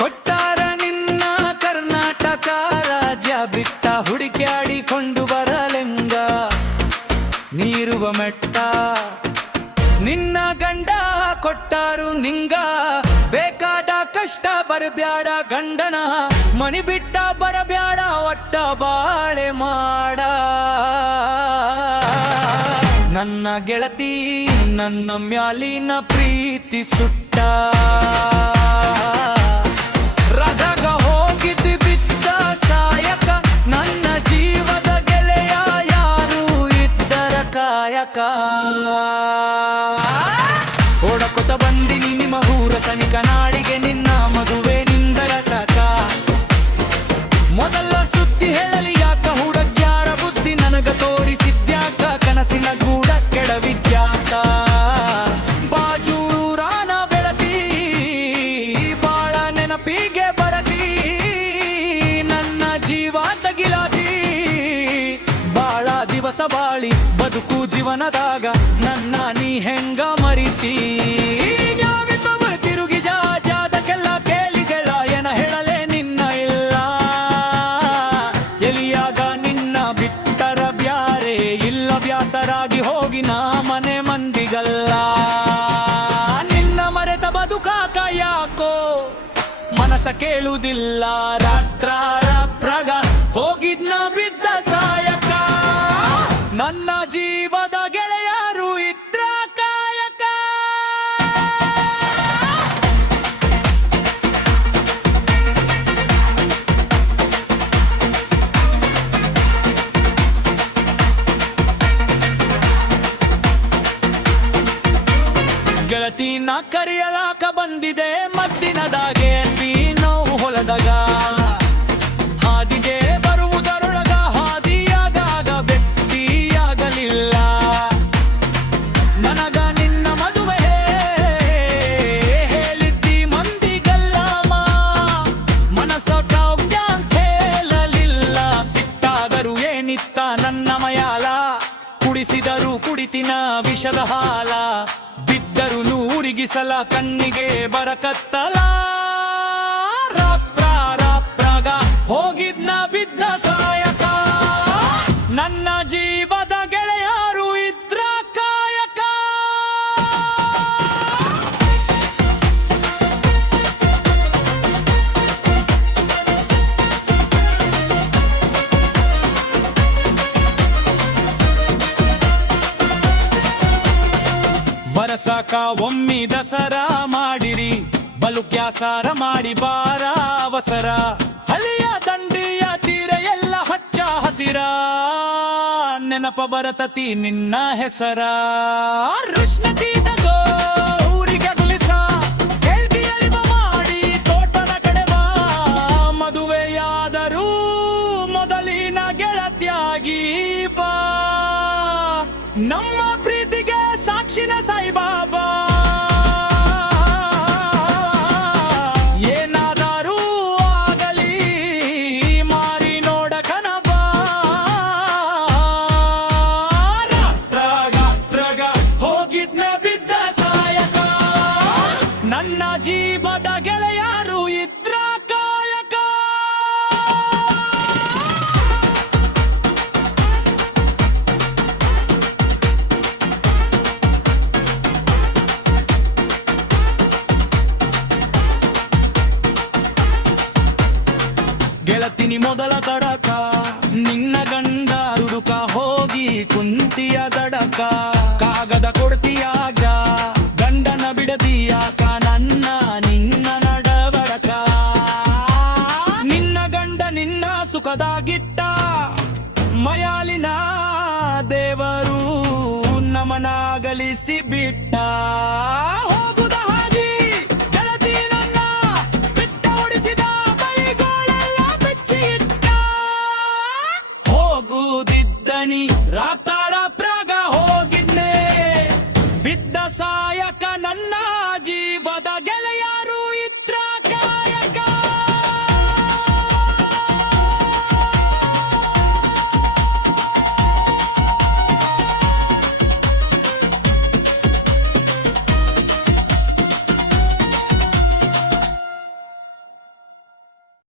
ಕೊಟ್ಟಾರ ನಿನ್ನ ಕರ್ನಾಟಕ ರಾಜ್ಯ ಬಿಟ್ಟ ಹುಡುಕ್ಯಾಡಿಕೊಂಡು ಬರಲೆಂಗ ನೀರುವ ಮೆಟ್ಟ ನಿನ್ನ ಗಂಡ ಕೊಟ್ಟಾರು ನಿಂಗ ಬೇಕಾದ ಕಷ್ಟ ಬರಬ್ಯಾಡ ಗಂಡನ ಮನಿ ಬಿಟ್ಟ ಬರಬ್ಯಾಡ ಒಟ್ಟ ಬಾಳೆ ಮಾಡ ನನ್ನ ಗೆಳತಿ ನನ್ನ ಮ್ಯಾಲಿನ ಪ್ರೀತಿ ಸುಟ್ಟ ರಗಗ ಹೋಗಿದ್ದು ಬಿದ್ದ ಸಾಯಕ ನನ್ನ ಜೀವದ ಗೆಳೆಯ ಯಾರು ಇದ್ದರ ಕಾಯಕ ಓಡಕೊತ ಬಂದಿನಿ ನಿಮ್ಮ ಊರ ಸನಿಕ ನಾಳಿಗೆ ನಿನ್ನ ಮದುವೆ ನಿಂದರ ಸಾಕ ಮೊದಲ ಸುದ್ದಿ ಹೇಳಲಿ ಯಾಕ ಹುಡುಗ್ಯಾರ ಬುದ್ಧಿ ನನಗ ತೋರಿಸಿದ್ಯಾಕ ಕನಸಿನ ಗೂಡ ಕೆಡವಿದ್ಯಾಕ ಬಾಜೂರಾನ ಬೆಳತಿ ಬಾಳ ನೆನಪಿಗೆ ಬರತಿ ನನ್ನ ಜೀವ ತಗಿಲಾತಿ ಬಾಳ ದಿವಸ ಬಾಳಿ ಬದುಕು ಜೀವನದಾಗ ನನ್ನ ನೀ ಹೆಂಗ ಮರಿತಿ ತಿರುಗಿ ಜಾದಕ್ಕೆಲ್ಲ ಕೇಳಿಗೆಲ್ಲ ಏನ ಹೇಳಲೆ ನಿನ್ನ ಇಲ್ಲ ಎಲಿಯಾಗ ನಿನ್ನ ಬಿಟ್ಟರ ಬ್ಯಾರೆ ಇಲ್ಲ ಬ್ಯಾಸರಾಗಿ ಹೋಗಿ ನಾ ಮನೆ ಮಂದಿಗಲ್ಲ ನಿನ್ನ ಮರೆತ ಬದುಕಾಕ ಯಾಕೋ ಮನಸ ಕೇಳುವುದಿಲ್ಲ ರಾತ್ರ ಪ್ರಗ ಹೋಗಿದ್ನ ಬಿದ್ದ ಸಾಯಕ ನನ್ನ ಜೀವದ ಗೆಳೆಯರು ಇದ್ರ ಕಾಯಕ ಗೆಳತಿನ ಕರೆಯಲಾಕ ಬಂದಿದೆ ಮದ್ದಿನದಾಗೆ ನೋವು ಹೊಲದಾಗ ಹಾದಿಗೆ ಬರುವುದರೊಳಗ ಹಾದಿಯಾಗಾಗ ವ್ಯಕ್ತಿಯಾಗಲಿಲ್ಲ ನನಗ ನಿನ್ನ ಮದುವೆ ಹೇಳಿದ್ದಿ ಮಂದಿಗಲ್ಲಮ್ಮ ಮನಸ್ಸ ಹೇಳಲಿಲ್ಲ ಸಿಟ್ಟಾದರೂ ಏನಿತ್ತ ನನ್ನ ಮಯಾಲ ಕುಡಿಸಿದರು ಕುಡಿತಿನ ವಿಷದ ಹಾಲ ಬಿದ್ದರು ನೂರಿಗಿಸಲ ಕಣ್ಣಿಗೆ ಬರಕತ್ತಲ ರಾಪ್ರಾಗ ಹೋಗಿದ್ನ ಬಿದ್ದ ಸಾಯಕ ನನ್ನ ಜೀವದ ಗೆಳೆಯರು ಇದ್ರ ಕಾಯಕ ವರಸಕ ಒಮ್ಮಿ ದಸರಾ ಮಾಡಿರಿ ಬಲು ಕ್ಯಾಸಾರ ಮಾಡಿ ಬಾರ ಅವಸರ ಹಳಿಯ ದಂಡಿಯ ತೀರ ಎಲ್ಲ ಹಚ್ಚ ಹಸಿರ ನೆನಪ ಬರತತಿ ನಿನ್ನ ಹೆಸರ ಕೃಷ್ಣತೀತಗೋ ಊರಿಗೆ ಅಗಲಿಸ ಹೇಳ್ತಿಯಲ್ಲಿ ಮಾಡಿ ತೋಟದ ಕಡೆ ಬಾ ಮದುವೆಯಾದರೂ ಮೊದಲಿನ ಗೆಳತಿಯಾಗಿ ಬಾ ನಮ್ಮ ಪ್ರೀತಿಗೆ ಸಾಕ್ಷಿನ ಸಾಯಿಬಾಬಾ ಏನಾದರೂ ಆಗಲಿ ಮಾರಿ ನೋಡಕನ ಬಾ ರಾತ್ರಾಗ ಹೋಗಿದ್ನ ಬಿದ್ದ ಸಾಯಕ ನನ್ನ ಜೀವದ ಗೆಳೆಯರು ಇದ್ರ ಕಾಯಕ ಗೆಳತಿನಿ ಮೊದಲ ತಡಕ ನಿನ್ನ ಗಂಡ ದುಡುಕ ಹೋಗಿ ಕುಂತಿಯದ